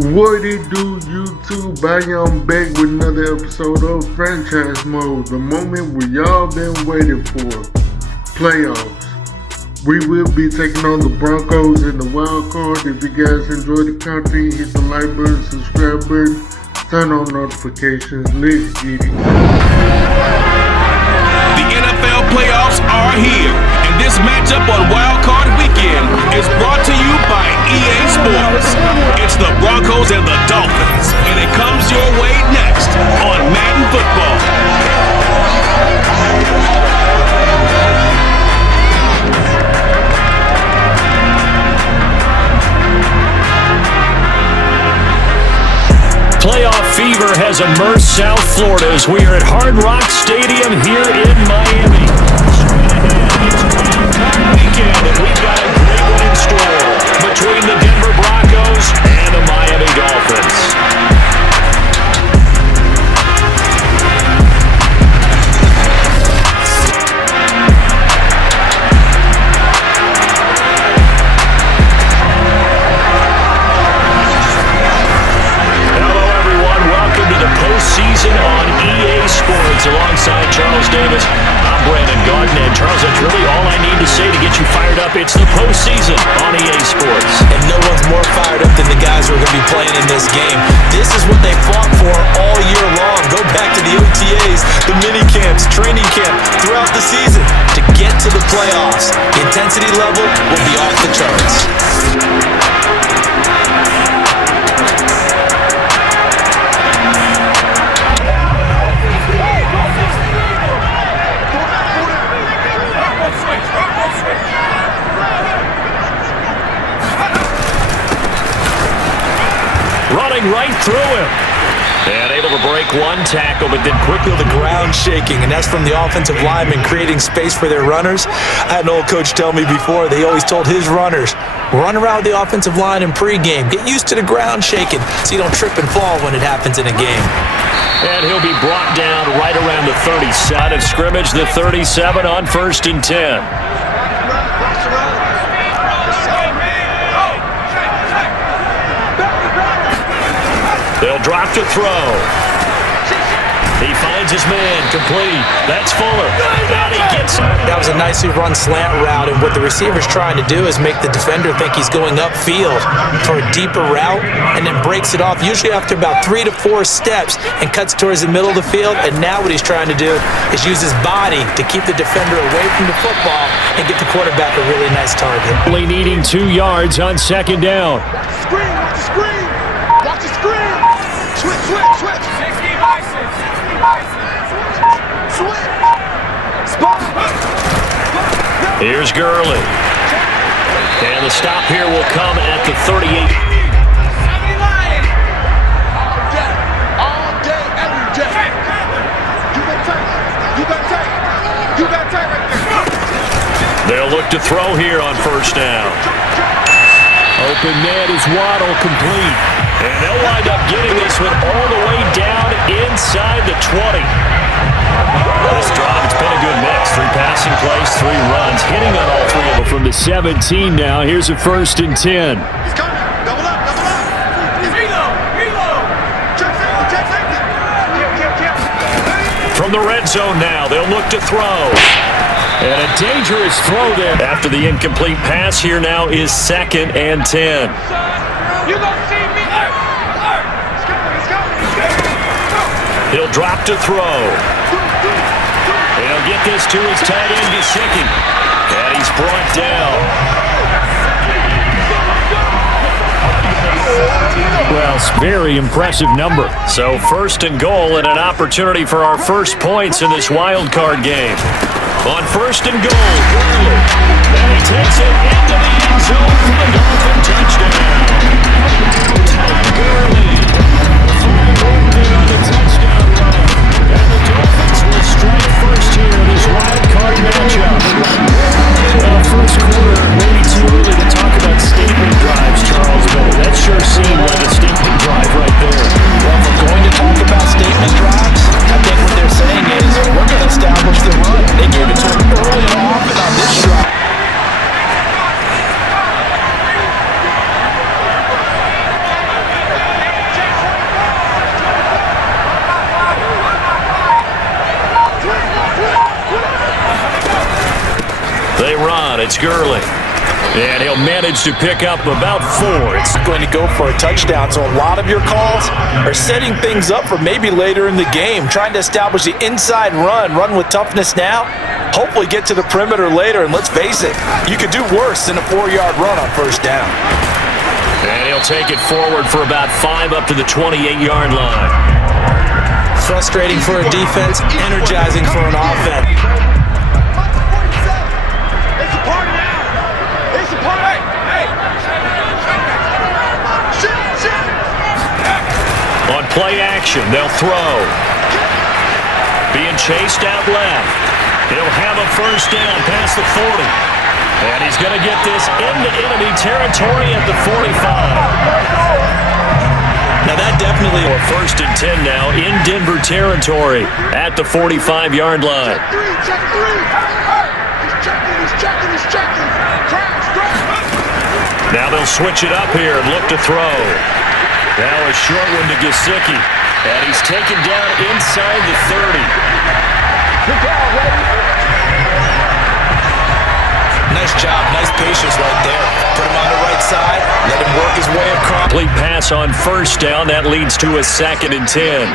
What it do, YouTube? I am back with another episode of Franchise Mode, the moment we all been waiting for, playoffs. We will be taking on the Broncos in the wild card. If you guys enjoy the content, hit the like button, subscribe button, turn on notifications. Let's get it. The NFL playoffs are here, and this matchup on Wild Card Weekend is brought to you by EA Sports. It's the Broncos and the Dolphins, and it comes your way next on Madden Football. Playoff fever has immersed South Florida as we are at Hard Rock Stadium here in Miami. It's Wild Card Weekend, and we've got a great one in store between the Denver Broncos and the Miami Dolphins. Season on EA Sports alongside Charles Davis. I'm Brandon Garden, and Charles, that's really all I need to say to get you fired up. It's the postseason on EA Sports. And no one's more fired up than the guys who are going to be playing in this game. This is what they fought for all year long. Go back to the OTAs, the mini camps, training camp throughout the season to get to the playoffs. The intensity level will be off the charts. Running right through him. And able to break one tackle, but then quickly the ground shaking, and that's from the offensive linemen creating space for their runners. I had an old coach tell me before, they always told his runners, run around the offensive line in pregame. Get used to the ground shaking so you don't trip and fall when it happens in a game. And he'll be brought down right around the 30 side of scrimmage, the 37 on 1st and 10. They'll drop to throw. He finds his man, complete. That's Fuller. And he gets it. That was a nicely run slant route, and what the receiver's trying to do is make the defender think he's going upfield for a deeper route, and then breaks it off, usually after about 3 to 4 steps, and cuts towards the middle of the field. And now what he's trying to do is use his body to keep the defender away from the football and get the quarterback a really nice target. Only needing 2 yards on 2nd down. Screen, watch the screen. Watch the screen. Switch. 60 license. Switch. Spot. Here's Gurley. And the stop here will come at the 38. All day, every day. You got tight right there. They'll look to throw here on 1st down. Open net is Waddle, complete. And they'll wind up getting this one all the way down inside the 20. This drive, it's been a good mix. 3 passing plays, 3 runs. Hitting on all 3 of them from the 17 now. Here's a 1st and 10. He's coming. Double up. Reload. Check safety. From the red zone now, they'll look to throw. And a dangerous throw there. After the incomplete pass, here now is 2nd and 10. You gonna see me? He'll drop to throw. He'll get this to his tight end, Gesicki. And he's brought down. Well, it's a very impressive number. So 1st and goal and an opportunity for our first points in this wild card game. On 1st and goal, Gurley. And he takes it into the end zone for the Dolphin touchdown. Gurley. On the touchdown run. And the Dolphins will strike first here in this wild card matchup. Well, first quarter, maybe too early to talk about statement drives, Charles, but that sure seemed like a statement drive right there. Well, if we're going to talk about statement drives, I think what they're saying is we're going to establish the run. They gave it to him early and often on this drive. They run. It's Gurley. And he'll manage to pick up about 4. It's going to go for a touchdown. So a lot of your calls are setting things up for maybe later in the game, trying to establish the inside run with toughness now, hopefully get to the perimeter later. And let's face it, you could do worse than a 4-yard run on first down. And he'll take it forward for about 5 up to the 28-yard line. Frustrating for a defense, energizing for an offense. It's a party now. It's a party. Hey. Shit. On play action, they'll throw. Being chased out left. He'll have a first down past the 40. And he's going to get this into enemy territory at the 45. Now that definitely, or 1st and 10 now in Denver territory at the 45-yard line. Check three. He's checking. Crash. Now they'll switch it up here and look to throw. Now a short one to Gesicki. And he's taken down inside the 30. Nice job, nice patience right there. Put him on the right side, let him work his way across. Complete pass on first down. That leads to a 2nd and 10.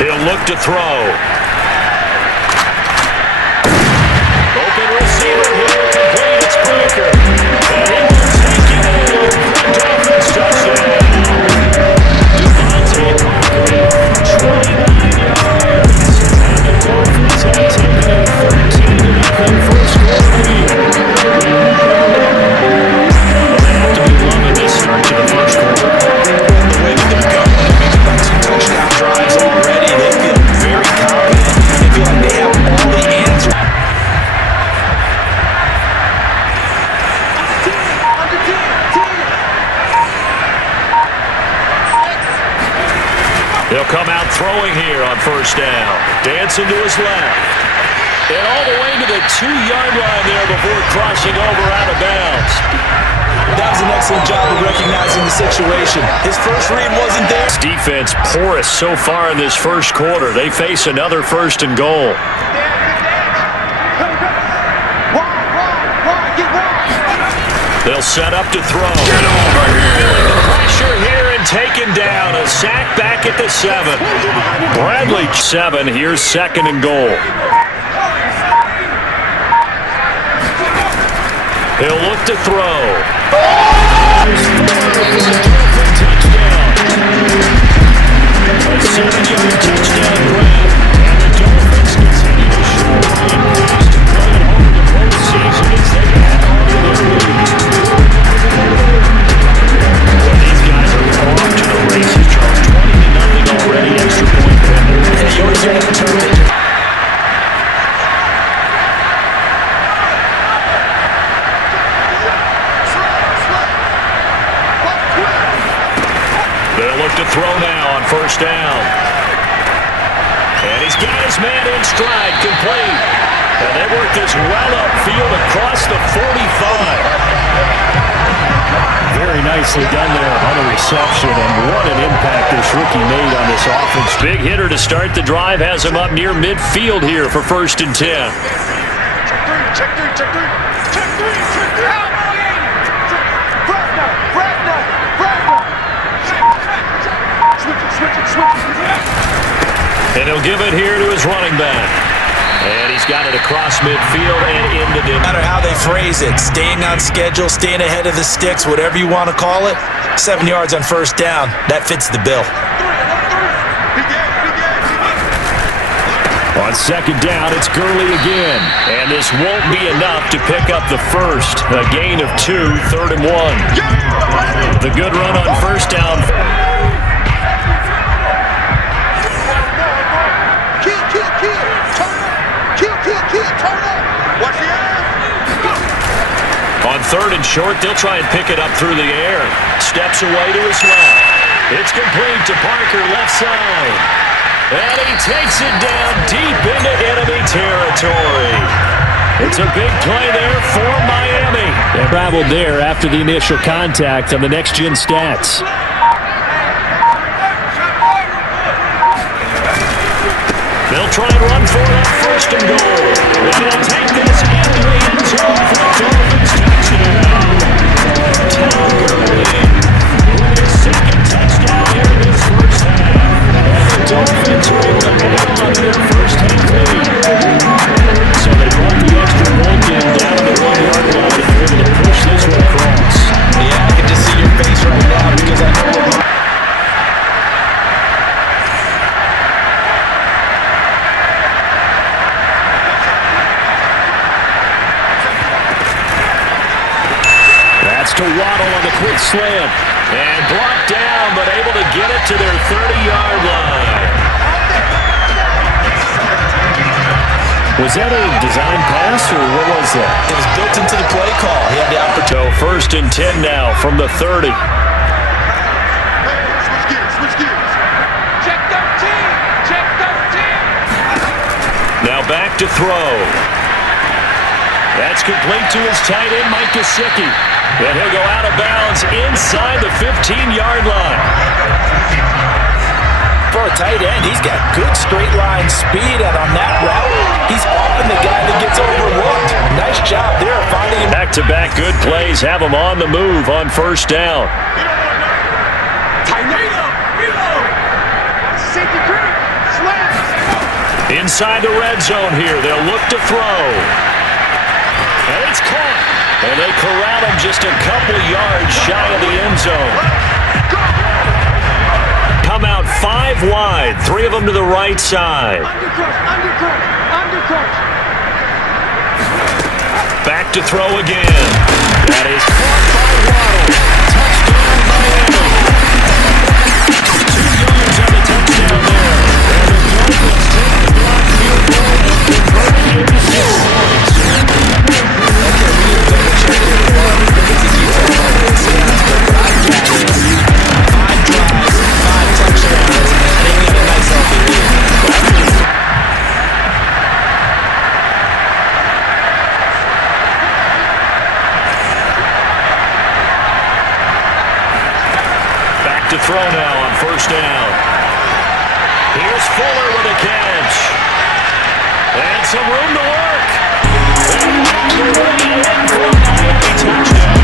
He'll look to throw. Open receiver here, complete. It's Breaker. And he will take it in. Dolphins touchdown. Devontae Parker, 29 yards. And the Dolphins have taken a 13-0 first quarter lead. Well, they have to be loving this start to the first quarter. The way that they're going, I mean, about 2 touchdown drives already. They feel very confident. They feel like they have all the answers. He'll come out throwing here on first down. Dancing to his left. And all the way to the 2-yard line there before crossing over out of bounds. That was an excellent job of recognizing the situation. His first read wasn't there. This defense porous so far in this first quarter. They face another 1st and goal. They'll set up to throw. Get over here! Pressure here and taken down. A sack back at the 7. Bradley 7. Here's 2nd and goal. He'll look to throw. A 7-yard touchdown grab. And the Dolphins continue to show the increase to play at home the postseason as they add on to their lead. Well, these guys are off to the races, Charles. 20-0 already. Extra point defender. And you always hear that term. They'll look to throw now on first down. And he's got his man in stride, complete. And they work this well upfield across the 45. Very nicely done there on the reception, and what an impact this rookie made on this offense. Big hitter to start the drive, has him up near midfield here for 1st and 10. Check three. And he'll give it here to his running back. And he's got it across midfield and into the... No matter how they phrase it, staying on schedule, staying ahead of the sticks, whatever you want to call it, 7 yards on first down, that fits the bill. On 2nd down, it's Gurley again. And this won't be enough to pick up the first. A gain of 2, 3rd and 1. The good run on first down. On 3rd and short, they'll try and pick it up through the air. Steps away to his left. It's complete to Parker, left side. And he takes it down deep into enemy territory. It's a big play there for Miami. They traveled there after the initial contact on the next-gen stats. try and run for it on first and goal. And they'll take this into the end zone for the Dolphins touchdown. Todd Gurley with his second touchdown here in his first half. And the Dolphins are able to build on their first half lead. So they brought the extra point in down to the 1-yard line and they're able to push this one across. Yeah, I can just see your face right now because I know what to Waddle on the quick slant. And blocked down, but able to get it to their 30-yard line. Was that a design pass, or what was that? it was built into the play call. He had the opportunity. So first and 10 now from the 30. Switch gears. Check 13. Check 13. Now back to throw. That's complete to his tight end, Mike Gesicki. And he'll go out of bounds inside the 15-yard line. For a tight end, he's got good straight line speed, and on that route, he's often the guy that gets overlooked. Nice job there finding him. Back-to-back good plays have him on the move on first down. Inside the red zone here, they'll look to throw. And it's caught. And they corral him just a couple yards shy of the end zone. Come out 5 wide, 3 of them to the right side. Back to throw again. That is caught by Waddle. Touchdown, Miami. 2 yards on the touchdown there. And the Dolphins take the block field goal and convert it into 6 points. Back to throw now on first down. Here's Fuller with a catch. And some room to work. And way in for a Miami touchdown.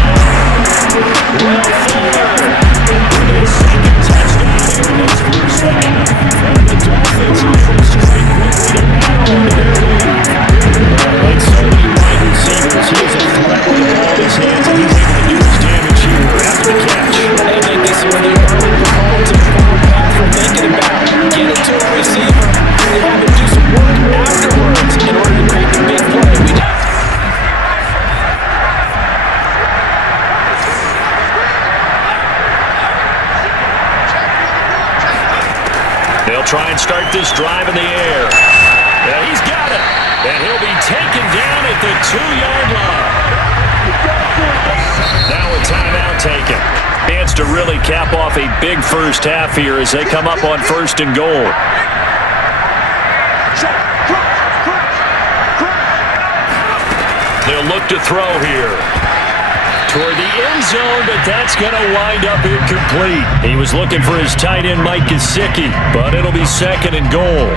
Will Fuller with his second touchdown here in his first half. And the Dolphins are forced to take quickly to battle into their lead. Like so many wide receivers, he is a threat with the ball in his hands, and he's able to do his damage here after the catch. And make this one the early proponents of the forward pass we're thinking about. Get it to a receiver and have him do some work afterwards in order to create the big play. They'll try and start this drive in the air. Yeah, he's got it. And he'll be taken down at the 2-yard line. Now a timeout taken. Chance to really cap off a big first half here as they come up on first and goal. They'll look to throw here. Toward the end zone, but that's going to wind up incomplete. He was looking for his tight end, Mike Gesicki, but it'll be second and goal.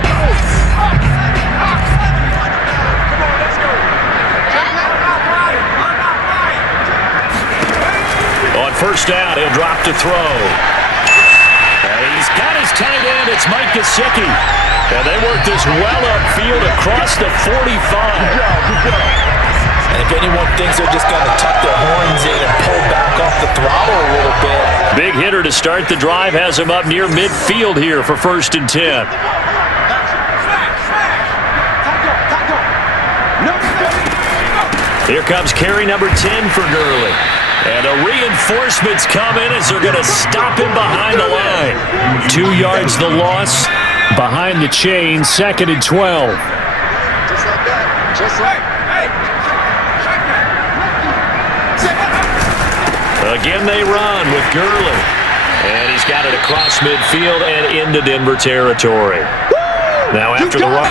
On first down, he'll drop to throw. And he's got his tight end. It's Mike Gesicki. And they work this well upfield across the 45. And if anyone thinks they're just going to tuck their horns in and pull back off the throttle a little bit. Big hitter to start the drive has him up near midfield here for first and 10. Here comes carry number 10 for Gurley. And a reinforcement's coming as they're going to stop him behind the line. 2 yards the loss. Behind the chain, second and 12. Just like that. Just like. Again they run with Gurley. And he's got it across midfield and into Denver territory. Now after the run.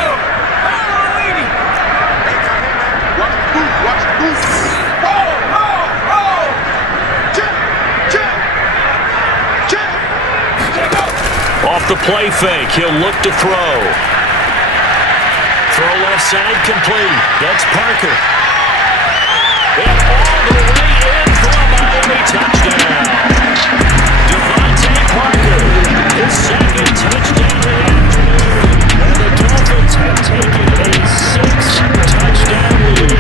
Off the play fake, he'll look to throw. Throw left side complete. That's Parker. And all the way in for a Miami touchdown. Devontae Parker, his second touchdown of the afternoon. And the Dolphins have taken a 6-touchdown lead.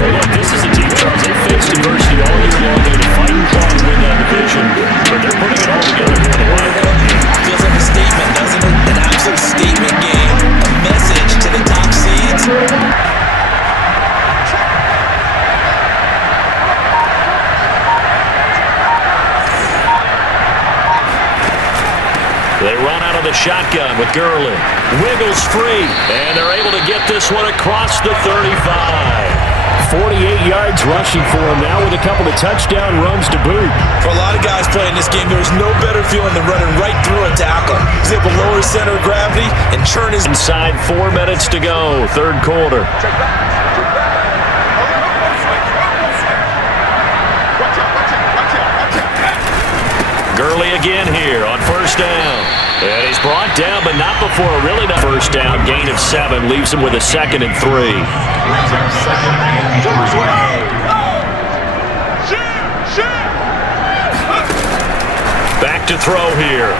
Well, look, this is a team, Charles. They faced adversity all year long. They're to fight and claw to win that division, but they're putting it all together here in the wild card game. Feels like a statement, doesn't it? An absolute statement game. A message to the top seeds. They run out of the shotgun with Gurley. Wiggles free, and they're able to get this one across the 35. 48 yards rushing for him now with a couple of touchdown runs to boot. For a lot of guys playing this game, there's no better feeling than running right through a tackle. He's able to lower his center of gravity and churn his... Inside 4 minutes to go, third quarter. Gurley again here on first down. And he's brought down, but not before a really nice first down. Gain of 7 leaves him with a 2nd and 3. Back to throw here.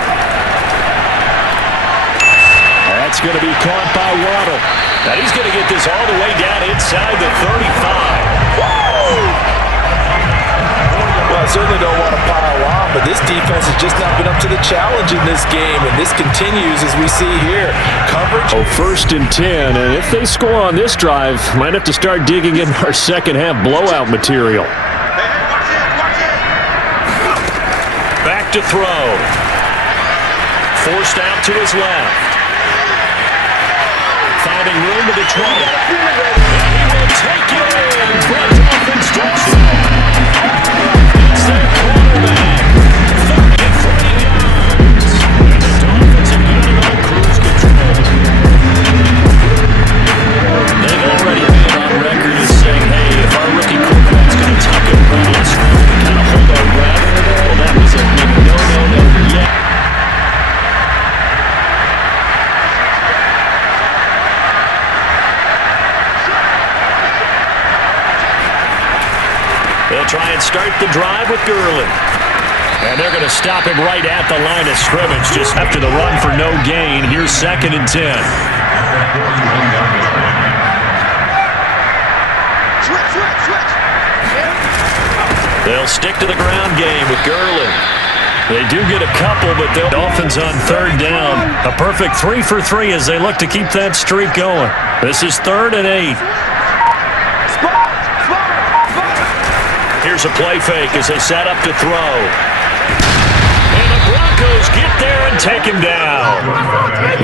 That's going to be caught by Waddle. Now he's going to get this all the way down inside the 35. Woo! Well, I certainly don't want to pile on, but this defense has just not been up to the challenge in this game, and this continues as we see here. Coverage. Oh, 1st and 10, and if they score on this drive, might have to start digging in our second half blowout material. Back to throw. Forced out to his left. Finding room to the 20. And he will take it in for a Dolphins touchdown. It's their quarterback. 33 yards. And the Dolphins have got it on cruise control. They've already been on record as saying, hey, if our rookie quarterback's going to tuck it around and scramble to kind of hold our breath, well, that was a no, yeah. They'll try and start the drive with Gurley. And they're going to stop him right at the line of scrimmage just after the run for no gain. Here's 2nd and 10. They'll stick to the ground game with Gurley. They do get a couple, but the Dolphins on 3rd down. A perfect 3 for 3 as they look to keep that streak going. This is 3rd and 8. Here's a play fake as they set up to throw. And the Broncos get there and take him down.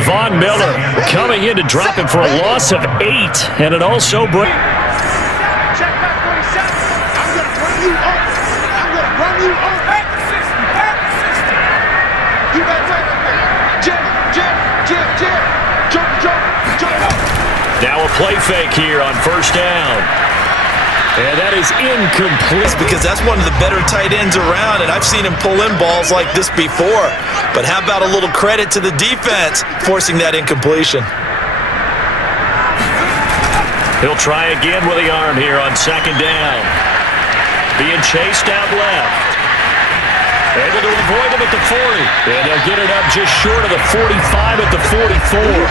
Von Miller coming in to drop him for a loss of 8. And it also breaks. Check back 47. I'm going to run you over. I'm going to run you over. Back to 60. Back to 60. You got to right there. Jim. Jump. Now a play fake here on 1st down. And that is incomplete. Because that's one of the better tight ends around, and I've seen him pull in balls like this before. But how about a little credit to the defense forcing that incompletion? He'll try again with the arm here on 2nd down. Being chased out left. Able to avoid him at the 40. And they'll get it up just short of the 45 at the 44.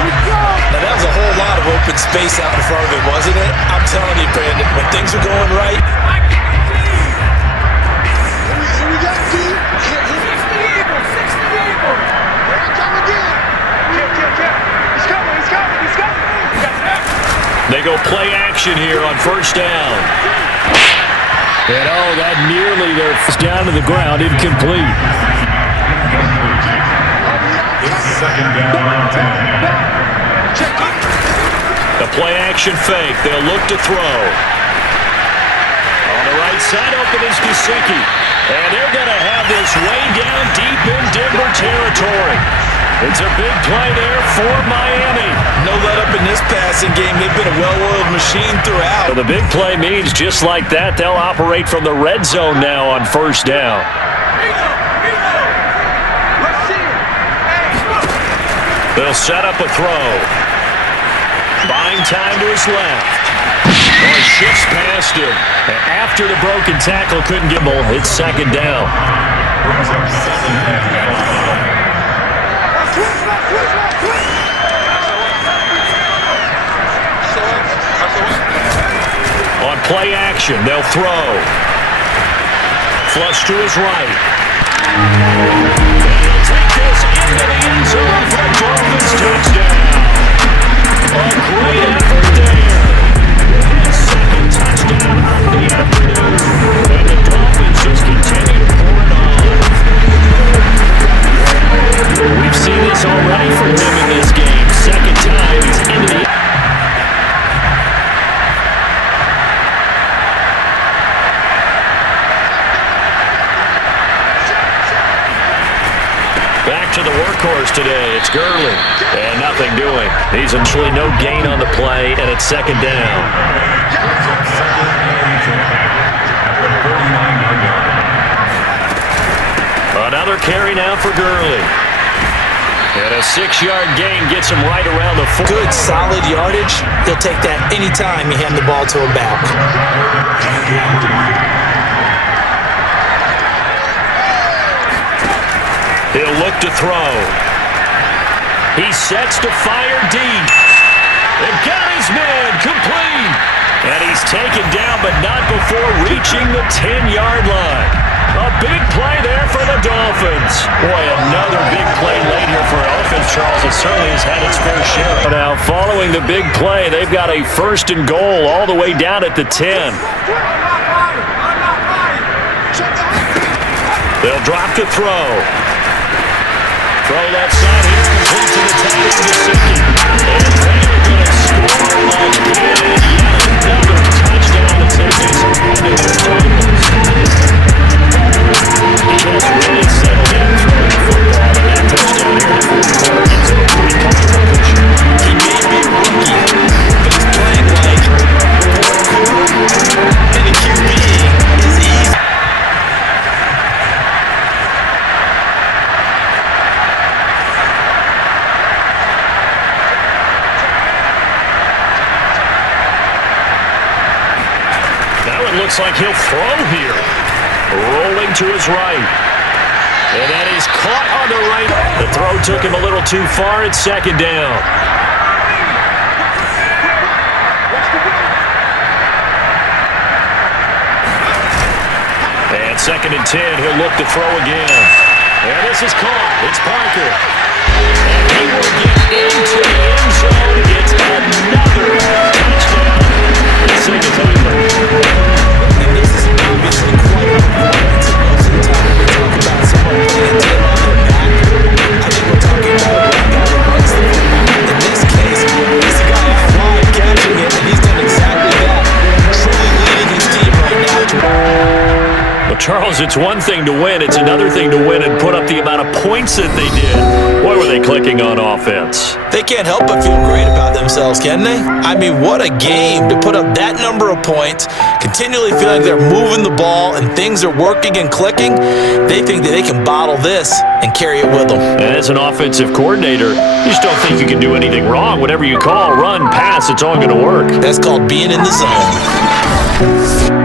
Now, that was a whole lot of open space out in front of him, wasn't it? I'm telling you, Brandon, when things are going right. Here we go, T. 60 Eagles. Here I come again. He's coming. They go play action here on 1st down. And oh, that nearly there. Down to the ground, incomplete. Second down. The play action fake. They'll look to throw. On the right side, open is Gesicki. And they're going to have this way down deep in Denver territory. It's a big play there for Miami. No let up in this passing game. They've been a well-oiled machine throughout. So the big play means just like that, they'll operate from the red zone now on 1st down. They'll set up a throw. Buying time to his left. Oh, he shifts past him. And after the broken tackle, couldn't get him. It's second down. On play action, they'll throw. Flush to his right. And he'll take this into the end zone for a Dolphins touchdown. A great effort there. His second touchdown of the afternoon. And the Dolphins just continue to pour it on. We've seen this already from him in this game. Second time he's into the back to the workhorse today. It's Gurley. And nothing doing. He's actually no gain on the play, and it's second down. Another carry now for Gurley. And a 6-yard gain gets him right around the 4. Good, solid yardage. He'll take that anytime you hand the ball to him back. He'll look to throw. He sets to fire deep. And got his man complete. And he's taken down, but not before reaching the 10-yard line. A big play there for the Dolphins. Boy, another big play late here for offense, Charles. It certainly has had its fair share. Now, following the big play, they've got a 1st and goal all the way down at the 10. They'll drop to throw. Throw left side here, complete to the tight end, Gesicki. And they are going to score again. Yet another touchdown to take this into the Dolphins. He has really settled in throwing the football, and that touchdown here in the fourth quarter gets him a pretty comfortable position. He may be a rookie, but he's playing like and the QB is easy. Now it looks like he'll throw here. Rolling to his right. And that is caught on the right. The throw took him a little too far. It's second down. And 2nd and 10. He'll look to throw again. And this is caught. It's Parker. And he will get into the end zone. It's another touchdown. It's second time. And this is obviously quite a performance. And most of the time when we talk about someone putting a tail on their back, I think we're talking about a guy who runs the football. In this case, he's the guy out wide catching it, and he's done exactly that. Truly leading his team right now. Well, Charles, it's one thing to win. It's another thing to win and put up the amount of points that they did. Boy, were they clicking on offense. They can't help but feel great about themselves, can they? I mean, what a game to put up that number of points, continually feeling they're moving the ball and things are working and clicking. They think that they can bottle this and carry it with them. And as an offensive coordinator, you just don't think you can do anything wrong. Whatever you call, run, pass, it's all going to work. That's called being in the zone.